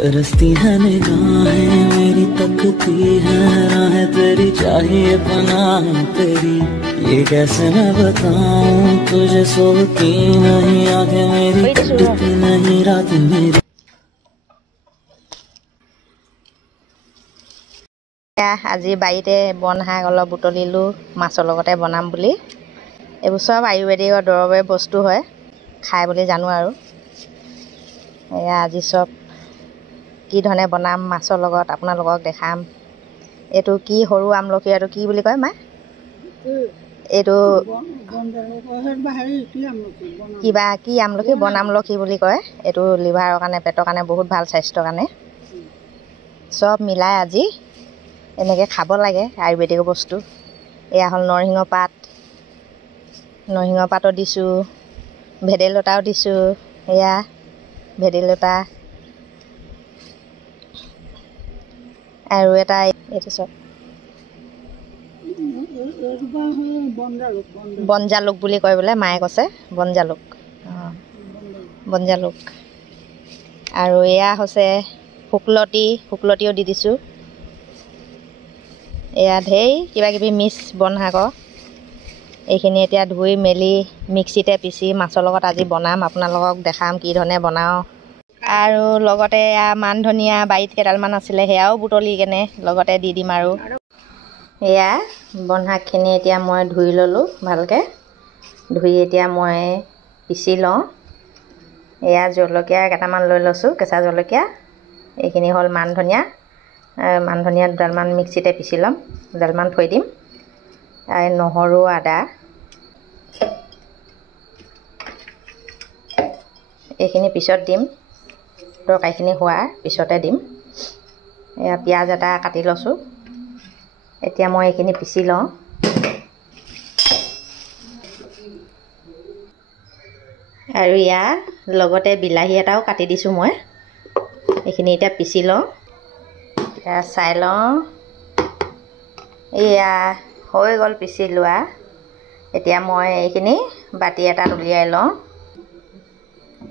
तरसती है निगाहें मेरी तकती है राहें तेरी चाहिए पनाह तेरी ये कैसे मैं बताऊं तुझे सोती नहीं आंखें मेरी कटती नहीं रात मेरी আজি বাৰীতে বন শাক অলপ বুটলিলোঁ মাছৰ লগতে বনাম বুলি এইবোৰ চব আয়ুৰ্বেদিকৰ দৰৱৰ বস্তু হয় খাই বুলি জানো আৰু এয়া আজি চব কি ধৰণে বনাম মাছৰ লগত আপোনালোকক দেখাম এইটো কি সৰু আমলখি আৰু কি বুলি কয় মা এইটো কিবা কি আমলখি বন আমলখি বুলি কয় এইটো লিভাৰৰ কাৰণে পেটৰ কাৰণে বহুত ভাল স্বাস্থ্যৰ কাৰণে চব মিলাই আজি এনেকৈ খাব লাগে আয়ুৰ্বেদিক বস্তু এয়া হ'ল নৰসিংহ পাতো দিছোঁ ভেদাইলতাও দিছোঁ এয়া ভেদাইলতা আৰু এটা এইটো চব বনজালুক বুলি কয় বোলে মায়ে কৈছে বনজালুক বনজালুক আৰু এয়া হৈছে শুকলতিও দি দিছোঁ এয়া ঢেৰ কিবাকিবি মিক্স বন শাকৰ এইখিনি এতিয়া ধুই মেলি মিক্সিতে পিচি মাছৰ লগত আজি বনাম আপোনালোকক দেখাম কি ধৰণে বনাওঁ আৰু লগতে এয়া মান ধনিয়া বাৰীত কেইডালমান আছিলে সেয়াও বুটলি কেনে লগতে দি দিম আৰু এয়া বন শাকখিনি এতিয়া মই ধুই ল'লোঁ ভালকৈ ধুই এতিয়া মই পিচি লওঁ এয়া জলকীয়া কেইটামান লৈ লৈছোঁ কেঁচা জলকীয়া এইখিনি হ'ল মান ধনিয়া দুডালমান মিক্সিতে পিচি ল'ম দুডালমান থৈ দিম নহৰু আদা এইখিনি পিছত দিম তৰকাৰীখিনি হোৱাৰ পিছতে দিম এয়া পিঁয়াজ এটা কাটি লৈছোঁ এতিয়া মই এইখিনি পিচি লওঁ আৰু ইয়াৰ লগতে বিলাহী এটাও কাটি দিছোঁ মই এইখিনি এতিয়া পিচি লওঁ এতিয়া চাই লওঁ এয়া হৈ গ'ল পিচি লোৱা এতিয়া মই এইখিনি বাতি এটাত উলিয়াই লওঁ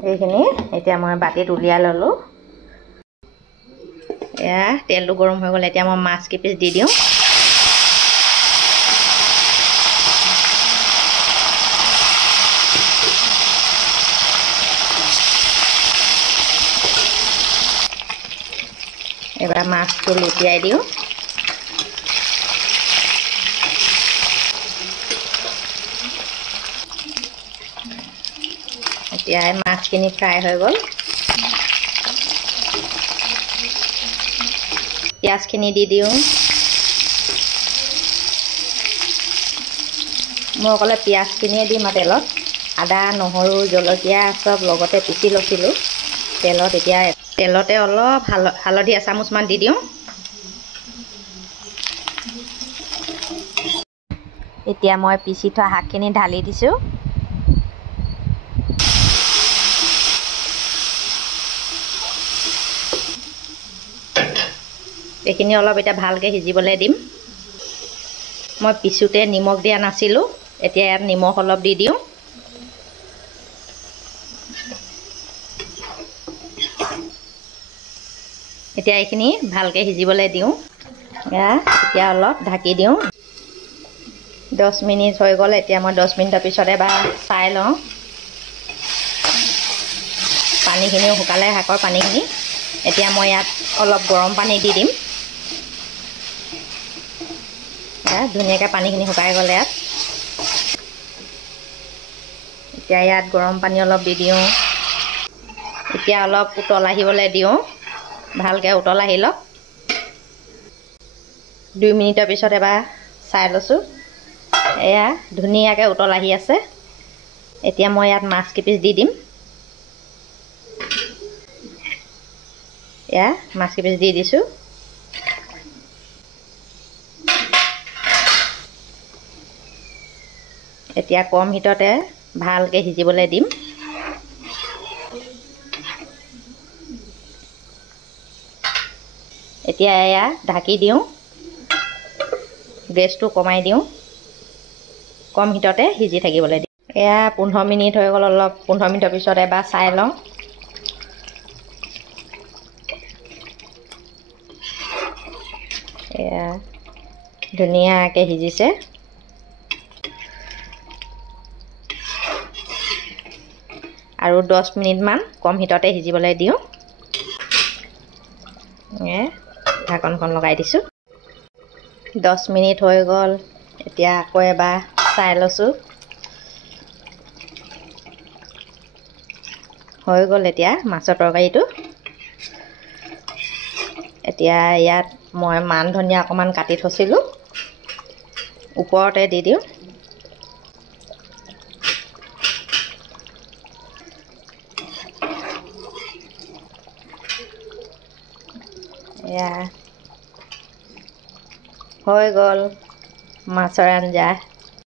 এইখিনি এতিয়া মই বাতিত উলিয়াই ল'লোঁ এয়া তেলটো গৰম হৈ গ'ল এতিয়া মই মাছ কেইপিচ দি দিওঁ এবাৰ মাছটো লুটিয়াই দিওঁ এতিয়া মাছখিনি ফ্ৰাই হৈ গ'ল পিঁয়াজখিনি দি দিওঁ মই অকলে পিঁয়াজখিনিয়ে দিম আৰু তেলত আদা নহৰু জলকীয়া চব লগতে পিচি লৈছিলোঁ তেলত এতিয়া তেলতে অলপ হালধি এচামুচমান দি দিওঁ এতিয়া মই পিচি থোৱা শাকখিনি ঢালি দিছোঁ এইখিনি অলপ এতিয়া ভালকৈ সিজিবলৈ দিম মই পিছোতে নিমখ দিয়া নাছিলোঁ এতিয়া ইয়াত নিমখ অলপ দি দিওঁ এতিয়া এইখিনি ভালকৈ সিজিবলৈ দিওঁ এতিয়া অলপ ঢাকি দিওঁ 10 মিনিট হৈ গ'ল এতিয়া মই 10 মিনিটৰ পিছত এবাৰ চাই লওঁ পানীখিনিও শুকালে শাকৰ পানীখিনি এতিয়া মই ইয়াত অলপ গৰম পানী দি দিম ধুনীয়াকৈ পানীখিনি শুকাই গ'লে এতিয়া ইয়াত গৰম পানী অলপ দি দিওঁ এতিয়া অলপ উতল আহিবলৈ দিওঁ ভালকৈ উতল আহি লওক 2 মিনিটৰ পিছত এবাৰ চাই লৈছোঁ এয়া ধুনীয়াকৈ উতল আহি আছে এতিয়া মই ইয়াত মাছ কেইপিচ দি দিম এয়া মাছ কেইপিচ দি দিছোঁ এতিয়া কম হিটতে ভালকৈ সিজিবলৈ দিম এতিয়া এয়া ঢাকি দিওঁ গেছটো কমাই দিওঁ কম হিটতে সিজি থাকিবলৈ দিওঁ এয়া 15 মিনিট হৈ গ'ল অলপ 15 মিনিটৰ পিছত এবাৰ চাই লওঁ এয়া ধুনীয়াকৈ সিজিছে। আৰু 10 মিনিটমান কম হিটতে সিজিবলৈ দিওঁ। ঢাকনখন লগাই দিছোঁ। 10 মিনিট হৈ গ'ল। এতিয়া আকৌ এবাৰ চাই লৈছোঁ। হৈ গ'ল এতিয়া মাছৰ তৰকাৰীটো। এতিয়া ইয়াত মই মান ধনিয়া অকণমান কাটি থৈছিলোঁ, ওপৰতে দি দিওঁ। এয়া হৈ গ'ল মাছৰ আঞ্জা।